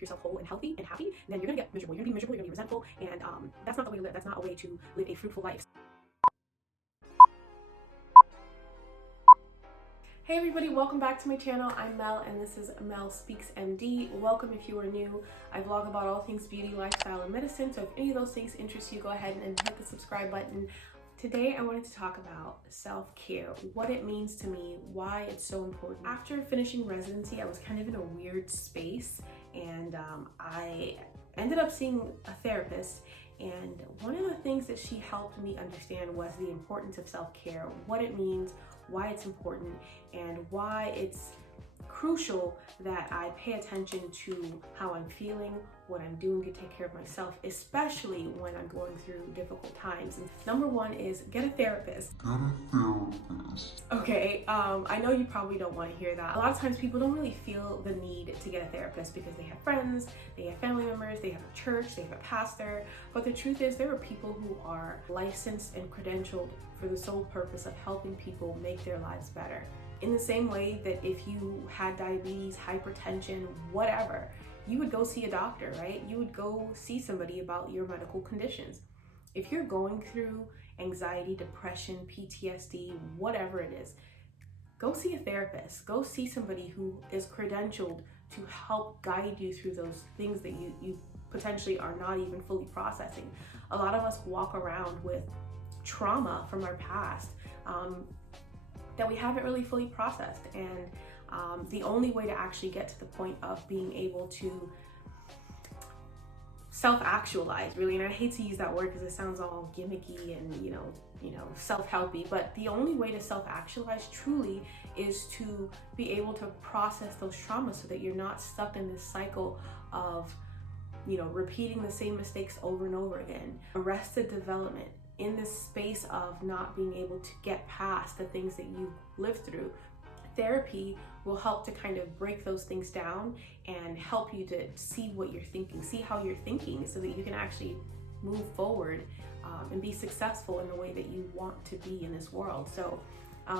keep yourself whole and healthy and happy, then you're gonna get miserable. You're gonna be miserable, you're gonna be resentful, and that's not the way to live. That's not a way to live a fruitful life. Hey everybody, welcome back to my channel. I'm Mel and this is Mel Speaks MD. Welcome if you are new. I vlog about all things beauty, lifestyle, and medicine, so if any of those things interest you, go ahead and hit the subscribe button. Today I wanted to talk about self-care, what it means to me, why it's so important. After finishing residency, I was kind of in a weird space, and I ended up seeing a therapist, and one of the things that she helped me understand was the importance of self-care, what it means, why it's important, and why it's crucial that I pay attention to how I'm feeling, what I'm doing to take care of myself, especially when I'm going through difficult times. And number one is get a therapist. Okay, I know you probably don't want to hear that. A lot of times people don't really feel the need to get a therapist because they have friends, they have family members, they have a church, they have a pastor. But the truth is there are people who are licensed and credentialed for the sole purpose of helping people make their lives better. In the same way that if you had diabetes, hypertension, whatever, you would go see a doctor, right? You would go see somebody about your medical conditions. If you're going through anxiety, depression, PTSD, whatever it is, go see a therapist. Go see somebody who is credentialed to help guide you through those things that you potentially are not even fully processing. A lot of us walk around with trauma from our past that we haven't really fully processed, and the only way to actually get to the point of being able to self-actualize, really, and I hate to use that word because it sounds all gimmicky and you know self-helpy, but the only way to self-actualize truly is to be able to process those traumas so that you're not stuck in this cycle of repeating the same mistakes over and over again. Arrested development, in this space of not being able to get past the things that you lived through. Therapy will help to kind of break those things down and help you to see what you're thinking, see how you're thinking, so that you can actually move forward and be successful in the way that you want to be in this world. So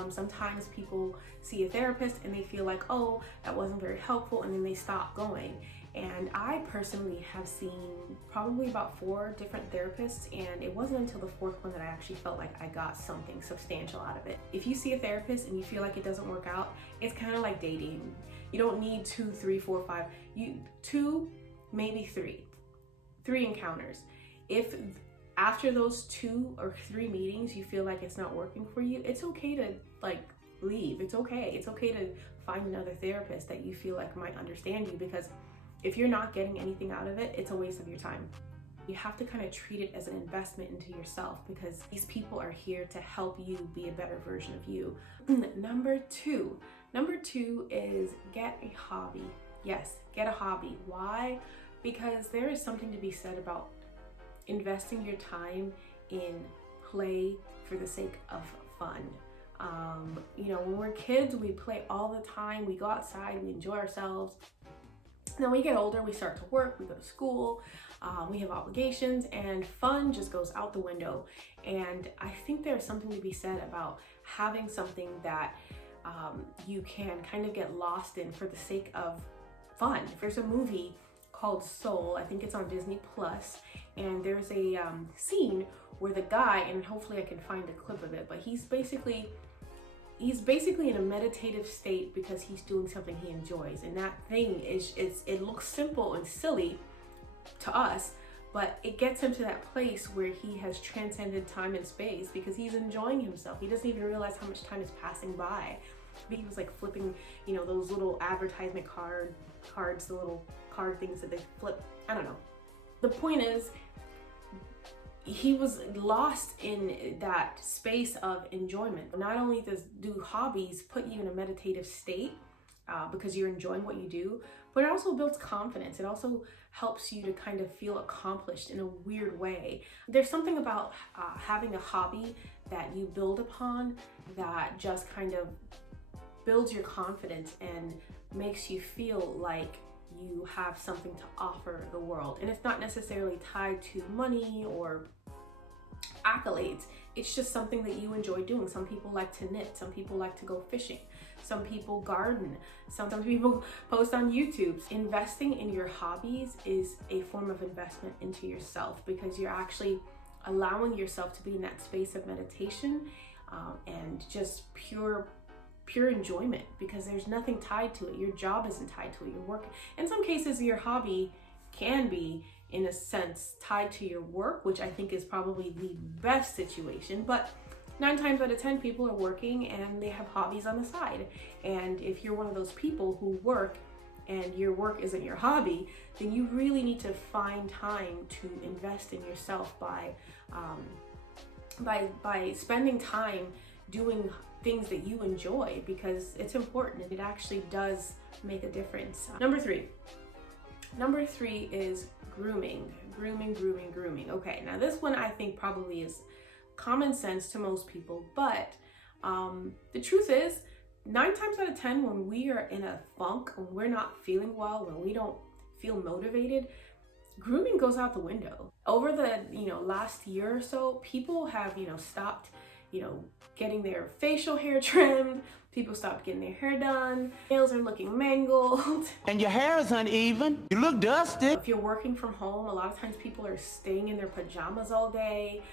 sometimes people see a therapist and they feel like, oh, that wasn't very helpful, and then they stop going. And I personally have seen probably about 4 different therapists, and it wasn't until the 4th one that I actually felt like I got something substantial out of it. If you see a therapist and you feel like it doesn't work out, it's kind of like dating. You don't need 2, 3, 4, 5. 2, maybe 3 encounters. If after those 2 or 3 meetings you feel like it's not working for you, it's okay to leave. It's okay. It's okay to find another therapist that you feel like might understand you, because if you're not getting anything out of it, it's a waste of your time. You have to kind of treat it as an investment into yourself, because these people are here to help you be a better version of you. Number two is get a hobby. Yes, get a hobby. Why? Because there is something to be said about investing your time in play for the sake of fun. When we're kids, we play all the time. We go outside, we enjoy ourselves. Then we get older, we start to work, we go to school, we have obligations, and fun just goes out the window. And I think there's something to be said about having something that you can kind of get lost in for the sake of fun. There's a movie called Soul, I think it's on Disney Plus, and there's a scene where the guy, and hopefully I can find a clip of it, but he's basically in a meditative state because he's doing something he enjoys, and that thing it looks simple and silly to us, but it gets him to that place where he has transcended time and space because he's enjoying himself. He doesn't even realize how much time is passing by. He was like flipping, those little advertisement cards, the little card things that they flip. I don't know. The point is, he was lost in that space of enjoyment. Not only do hobbies put you in a meditative state because you're enjoying what you do, but it also builds confidence. It also helps you to kind of feel accomplished in a weird way. There's something about having a hobby that you build upon that just kind of builds your confidence and makes you feel like you have something to offer the world. And it's not necessarily tied to money or accolades. it's just something that you enjoy doing. Some people like to knit, some people like to go fishing, some people garden, some people post on YouTube. Investing in your hobbies is a form of investment into yourself, because you're actually allowing yourself to be in that space of meditation and just pure enjoyment, because there's nothing tied to it. Your job isn't tied to it. Your work, in some cases, your hobby can be, in a sense, tied to your work, which I think is probably the best situation. But 9 times out of 10, people are working and they have hobbies on the side. And if you're one of those people who work and your work isn't your hobby, then you really need to find time to invest in yourself by spending time doing things that you enjoy, because it's important and it actually does make a difference. Number three is grooming. Okay, now this one I think probably is common sense to most people, but the truth is 9 times out of 10, when we are in a funk, when we're not feeling well, when we don't feel motivated, grooming goes out the window. Over the last year or so, people have stopped getting their facial hair trimmed. People stopped getting their hair done. Nails are looking mangled. And your hair is uneven. You look dusty. If you're working from home, a lot of times people are staying in their pajamas all day.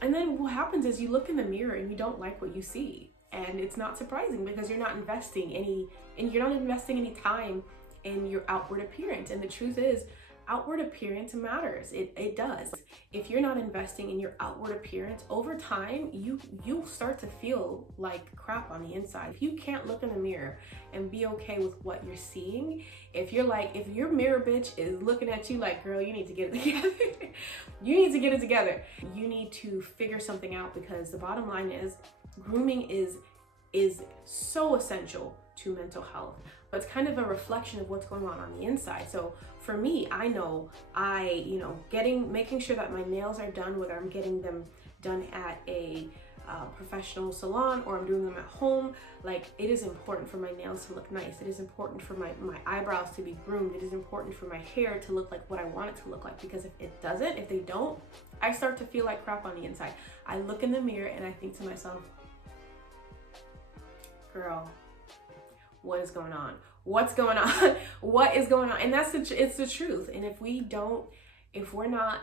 And then what happens is you look in the mirror and you don't like what you see. And it's not surprising, because you're not investing any time in your outward appearance. And the truth is, outward appearance matters. It does. If you're not investing in your outward appearance, over time, you'll start to feel like crap on the inside. If you can't look in the mirror and be okay with what you're seeing, if your mirror bitch is looking at you like, girl, you need to get it together. You need to get it together. You need to figure something out, because the bottom line is, grooming is so essential to mental health. But it's kind of a reflection of what's going on the inside. So for me, I know making sure that my nails are done, whether I'm getting them done at a professional salon or I'm doing them at home, like, it is important for my nails to look nice. It is important for my eyebrows to be groomed. It is important for my hair to look like what I want it to look like, because if they don't, I start to feel like crap on the inside. I look in the mirror and I think to myself, girl, what is going on? What's going on? What is going on? And it's the truth. And if we're not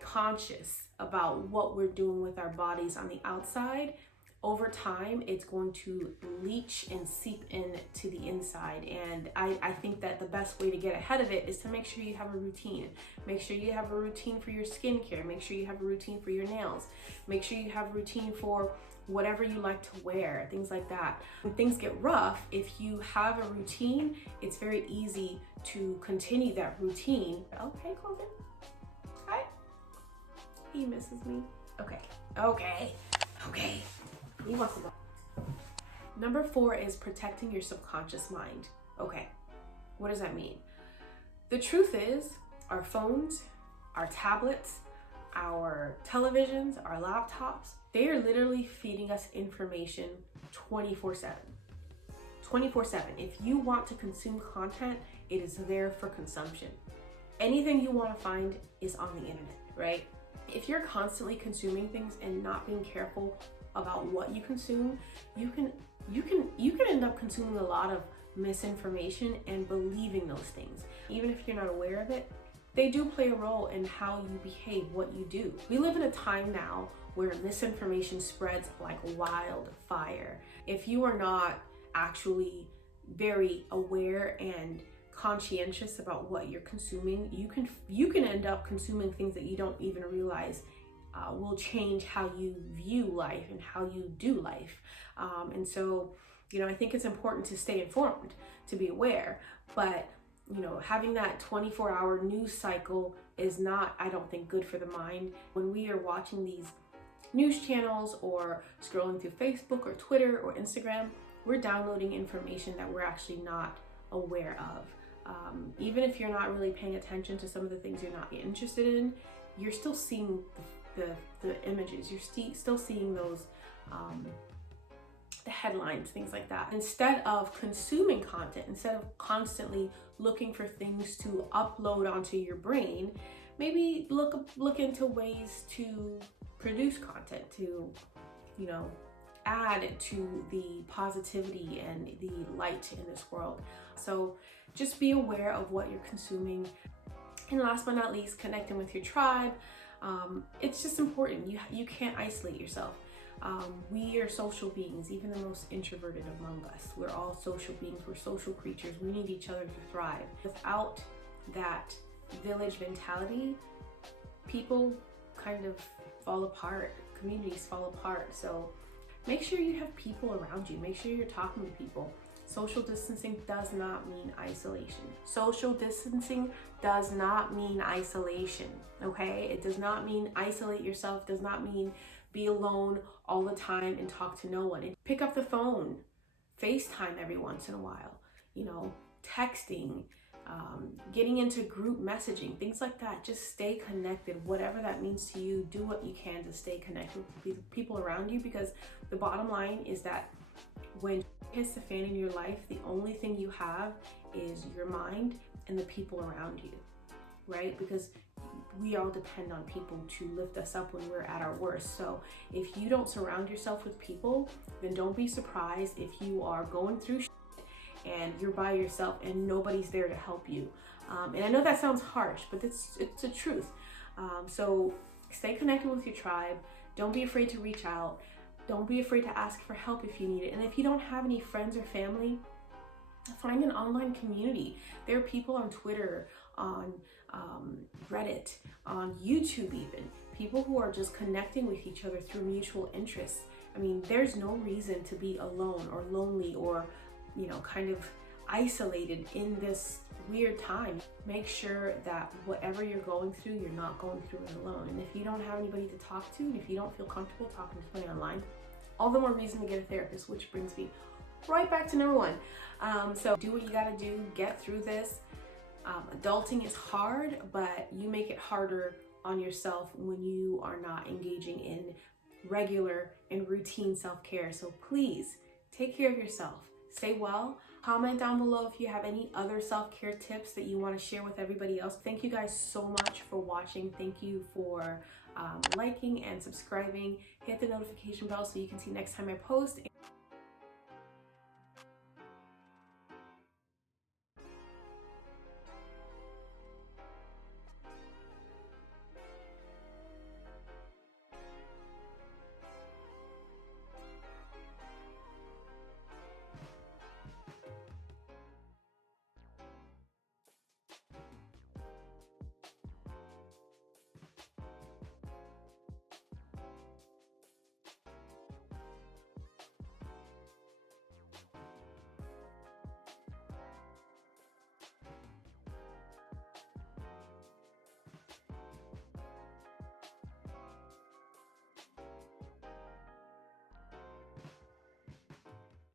conscious about what we're doing with our bodies on the outside, over time, it's going to leach and seep into the inside. And I think that the best way to get ahead of it is to make sure you have a routine. Make sure you have a routine for your skincare. Make sure you have a routine for your nails. Make sure you have a routine for whatever you like to wear, things like that. When things get rough, if you have a routine, it's very easy to continue that routine. Okay, Colvin. Hi. He misses me. Okay. He wants to go. Number 4 is protecting your subconscious mind. Okay, what does that mean? The truth is, our phones, our tablets, our televisions, our laptops, they are literally feeding us information 24/7. 24/7. If you want to consume content, it is there for consumption. Anything you want to find is on the internet, right? If you're constantly consuming things and not being careful about what you consume, you can end up consuming a lot of misinformation and believing those things. Even if you're not aware of it, they do play a role in how you behave, what you do. We live in a time now where misinformation spreads like wildfire. If you are not actually very aware and conscientious about what you're consuming, you can end up consuming things that you don't even realize will change how you view life and how you do life. And so, I think it's important to stay informed, to be aware, but having that 24-hour news cycle is not, I don't think, good for the mind. When we are watching these news channels or scrolling through Facebook or Twitter or Instagram, we're downloading information that we're actually not aware of. Even if you're not really paying attention to some of the things you're not interested in, you're still seeing the images. You're still seeing those the headlines, things like that. Instead of consuming content, instead of constantly looking for things to upload onto your brain, maybe look into ways to produce content to, you know, add to the positivity and the light in this world. So just be aware of what you're consuming. And last but not least, connecting with your tribe. It's just important. You can't isolate yourself. We are social beings, even the most introverted among us. We're all social beings. We're social creatures. We need each other to thrive. Without that village mentality, people kind of fall apart. Communities fall apart. So make sure you have people around you. Make sure you're talking to people. Social distancing does not mean isolation. Social distancing does not mean isolation, okay? It does not mean isolate yourself. It does not mean be alone all the time and talk to no one. Pick up the phone, FaceTime every once in a while, you know, texting, getting into group messaging, things like that. Just stay connected, whatever that means to you. Do what you can to stay connected with the people around you, because the bottom line is that when hits the fan in your life, the only thing you have is your mind and the people around you, right? Because we all depend on people to lift us up when we're at our worst. So if you don't surround yourself with people, then don't be surprised if you are going through shit and you're by yourself and nobody's there to help you. And I know that sounds harsh, but it's the truth. So stay connected with your tribe. Don't be afraid to reach out. Don't be afraid to ask for help if you need it. And if you don't have any friends or family, find an online community. There are people on Twitter, on Reddit, on YouTube even, people who are just connecting with each other through mutual interests. I mean, there's no reason to be alone or lonely or, you know, kind of isolated in this weird time. Make sure that whatever you're going through, you're not going through it alone. And if you don't have anybody to talk to, and if you don't feel comfortable talking to somebody online, all the more reason to get a therapist, which brings me right back to number one. So do what you gotta do, get through this. Adulting is hard, but you make it harder on yourself when you are not engaging in regular and routine self-care. So please take care of yourself. Stay well. Comment down below if you have any other self-care tips that you want to share with everybody else. Thank you guys so much for watching. Thank you for liking and subscribing. Hit the notification bell so you can see next time I post.